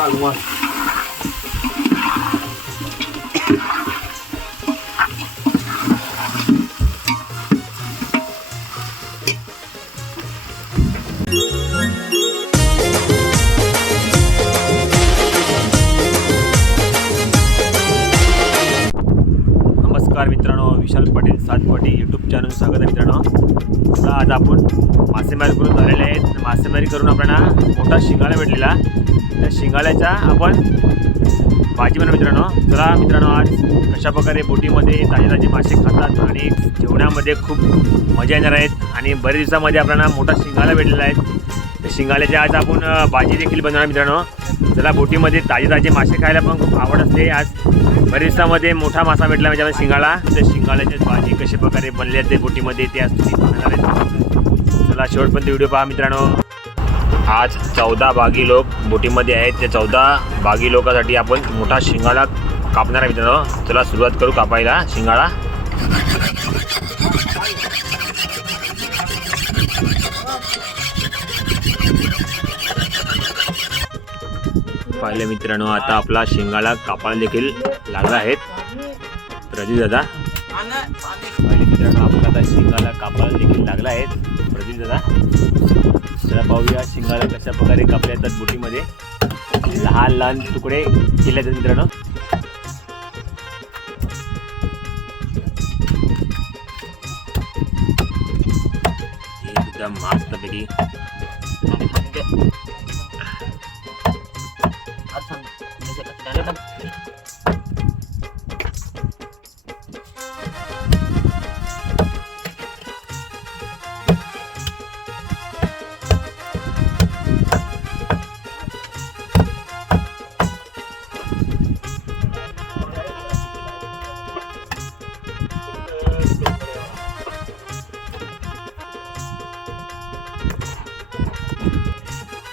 चालू नमस्कार मित्रांनो विशाल पटेल सातपाटी यूट्यूब चॅनल स्वागत आहे मित्रांनो. आज आपण मासेमारी करून झालेले आहेत. मासेमारी करून आपल्याला मोठा शिंगाला भेटलेला. त्या शिंगाल्याच्या आपण भाजी बनव मित्रांनो. चला मित्रांनो आज कशा प्रकारे बोटीमध्ये ताजे ताजे मासे खातात आणि जेवणामध्ये खूप मजा येणार आहेत. आणि बरेच दिवसामध्ये आपल्याला मोठा शिंगाला भेटलेला आहे. त्या शिंगाल्याच्या आज आपण भाजी देखील बनवणार मित्रांनो. चला बोटीमध्ये ताजे ताजे मासे खायला पण खूप आवड असते. आज बरेच दिवसामध्ये मोठा मासा भेटला म्हणजे शिंगाळा शिंगाला त्या शिंगाल्याची भाजी कशा प्रकारे बनली जाते बोटीमध्ये ते आज तुम्ही पाहणार आहेत. चला शेवटपर्यंत व्हिडिओ पहा मित्रांनो. आज चौदा बागी लोक बोटीमध्ये आहेत. त्या चौदा बागी लोकांसाठी आपण मोठा शिंगाळा कापणार आहे मित्रांनो. चला सुरुवात करू कापायला. शिंगाळा पाहिले मित्रांनो आता आपला शिंगाळा कापायला देखील लागला आहेत. रजी दादा. पाहिले मित्रांनो आता शिंगाला कापायला देखील लागला आहेत प्रदीप दादा चला पाहूया शिंगाला कशा प्रकारे कापल्या जातात बोटीमध्ये. लहान लहान तुकडे केले जातात मित्रांनो. एकदम मस्तपैकी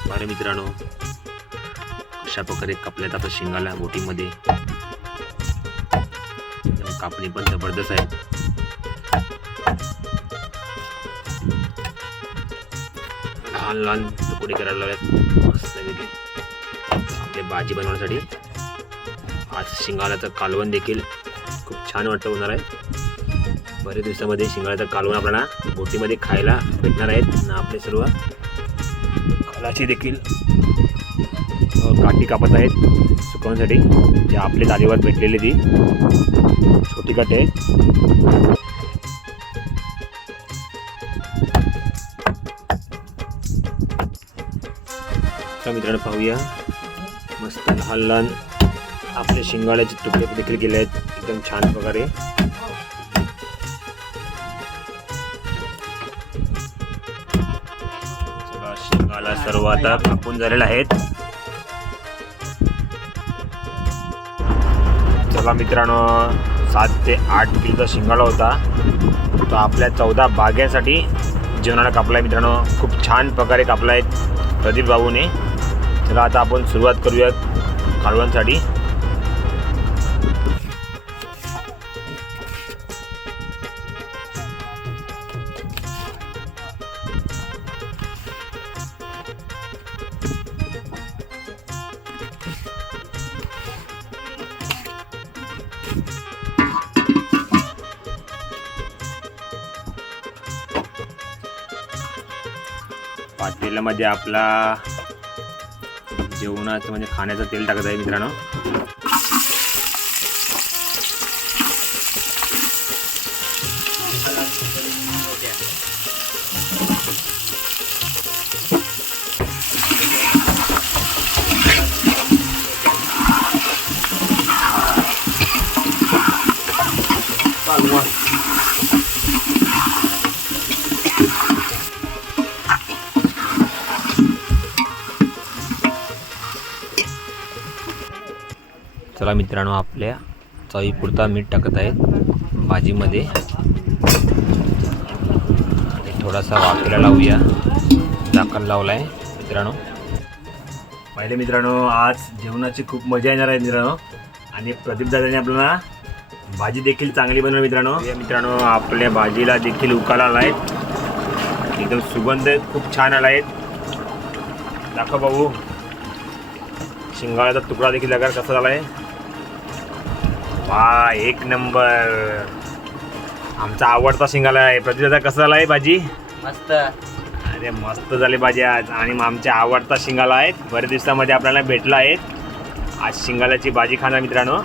बरं मित्रांनो अशा प्रकारे कापल्यात आपल्या शिंगाला बोटीमध्ये. कापणी पण जबरदस्त आहे. लहान लहान तुकडे करायला लावल्यात मस्त आपले भाजी बनवण्यासाठी. आज शिंगाल्याचं कालवण देखील खूप छान वाटतं होणार आहे. बरेच दिवसामध्ये शिंगाळ्याचं कालवण आपल्याला बोटीमध्ये खायला भेटणार आहेत. ना आपले सर्व. खलाची देखील काठी कापत आहेत सुकवण्यासाठी. जे आपले तालीवर भेटलेली ती छोटी काठी आहे. मित्रांनो पाहूया. मस्त लहान लहान आपले शिंगाड्याचे तुकडे देखील केले आहेत. एकदम छान प्रकारे. शिंगाला सर्व आता कापून झालेला आहेत. चला मित्रांनो सात ते आठ किलोचा शिंगाळा होता. तो आपल्या चौदा बाग्यासाठी जेवणाला कापला आहे मित्रांनो. खूप छान प्रकारे कापला आहे प्रदीप बाबूने चला आता आपण सुरुवात करूयात कालवणसाठी पातेल्यामध्ये आपला जेवणाचं म्हणजे खाण्याचं तेल टाकत आहे मित्रांनो. चला मित्रांनो आपल्या चवीपुरता मीठ टाकत आहे भाजीमध्ये. आणि थोडासा वाफेला लावूया. झाकण लावला आहे मित्रांनो. पहिले मित्रांनो आज जेवणाची खूप मजा येणार आहे मित्रांनो. आणि प्रदीप दादाने आपल्याला भाजी देखील चांगली बनवली मित्रांनो. या मित्रांनो आपल्या भाजीला देखील उकाला आला आहे एकदम सुगंध खूप छान आला आहे दाखव भाऊ. शिंगाळ्याचा तुकडा देखील लगार कसा झालाय? वा एक नंबर. आमचा आवडता शिंगाला आहे. प्रतिदादा कसं झालाय भाजी? मस्त. अरे मस्त झाली भाजी आज. आणि मग आमच्या आवडता शिंगाला आहेत. बरेच दिवसामध्ये आपल्याला भेटला आहेत. आज शिंगाल्याची भाजी खाणार मित्रांनो.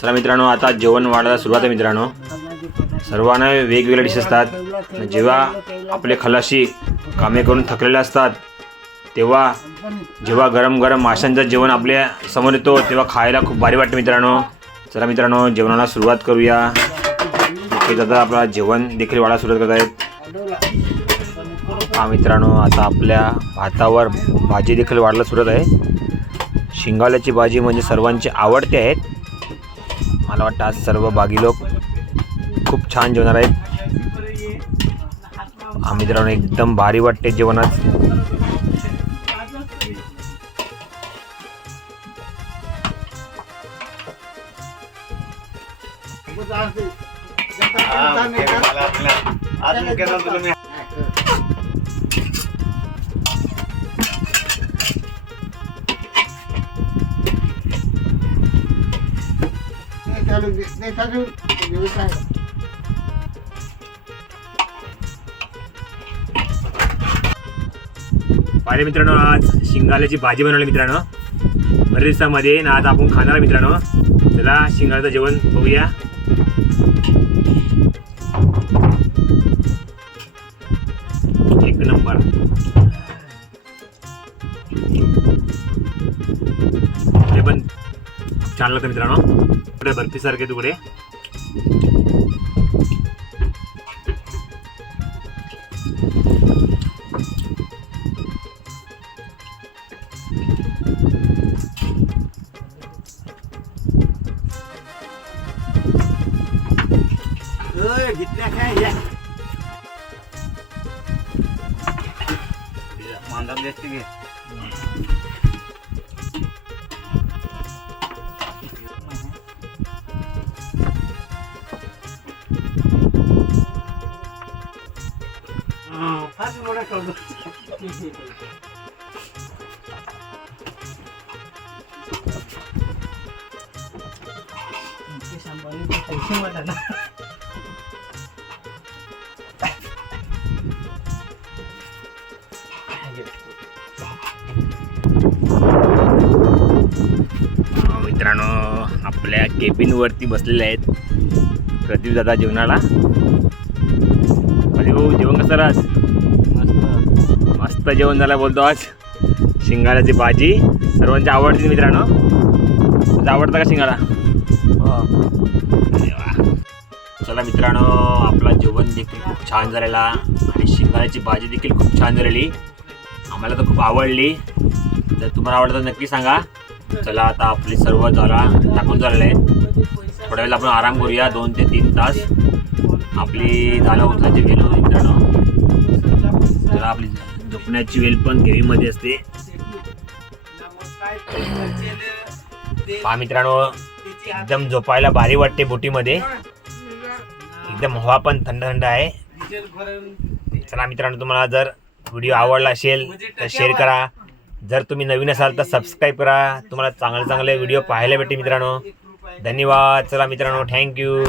चला मित्रांनो आता जेवण वाढायला सुरुवात आहे मित्रांनो. सर्वांना वेगवेगळे डिश असतात. जेव्हा आपले खलाशी कामे करून थकलेले असतात. तेव्हा जेव्हा गरम गरम माशांचं जेवण आपल्यासमोर येतो तेव्हा खायला खूप भारी वाटतं मित्रांनो. चला मित्रांनो जेवणाला सुरुवात करूया. हे दादा आपला जेवण देखील वाढा सुरुवात करत आहेत हा मित्रांनो आता आपल्या भातावर भाजी देखील वाढायला सुरुवात आहे. शिंगाल्याची भाजी म्हणजे सर्वांची आवडते आहेत. मला वाटतं आज सर्व बागी लोक खूप छान जेवणार आहेत. आम्ही मित्रांनो एकदम भारी वाटते जेवणात. पाहिले मित्रांनो आज शिंगाल्याची भाजी बनवली मित्रांनो. बरेच दिवसामध्ये ना आज आपण खाणार मित्रांनो. चला शिंगाळ्याचं जेवण बघूया. एक नंबर. ते पण छान लागतं मित्रांनो. sige, sige. Pati mo na ikaw doon. Isang balik, isang wala na. मित्रांनो आपल्या केबिनवरती बसलेले आहेत प्रदीप दादा जेवणाला. अरे हो जेवण कसं राज मस्त जेवण झालं बोलतो आज. शिंगाड्याची भाजी सर्वांची आवडते मित्रांनो. तुझा आवडता का शिंगाडा वा. चला मित्रांनो आपला जेवण देखील खूप छान झालेला आणि शिंगाड्याची भाजी देखील खूप छान झालेली. आम्हाला तर खूप आवडली. जर तुम्हाला आवडतं नक्की सांगा. चला आता आपली सर्व जरा टाकून झालेले आहे थोड्या वेळेला आपण आराम करूया दोन ते तीन तास. आपली झाला उठायची वेल मित्रांनो. चला आपली झोपण्याची वेल पण घेवीमध्ये असते. हा मित्रांनो एकदम झोपायला भारी वाटते बोटीमध्ये. एकदम हवा पण थंड थंड आहे. चला मित्रांनो तुम्हाला जर व्हिडिओ आवडला असेल तर शेअर करा. जर तुम्ही नवीन असाल तर सबस्क्राईब करा. तुम्हाला चांगले चांगले व्हिडिओ पाहायला भेटेल मित्रांनो. धन्यवाद. चला मित्रांनो थँक्यू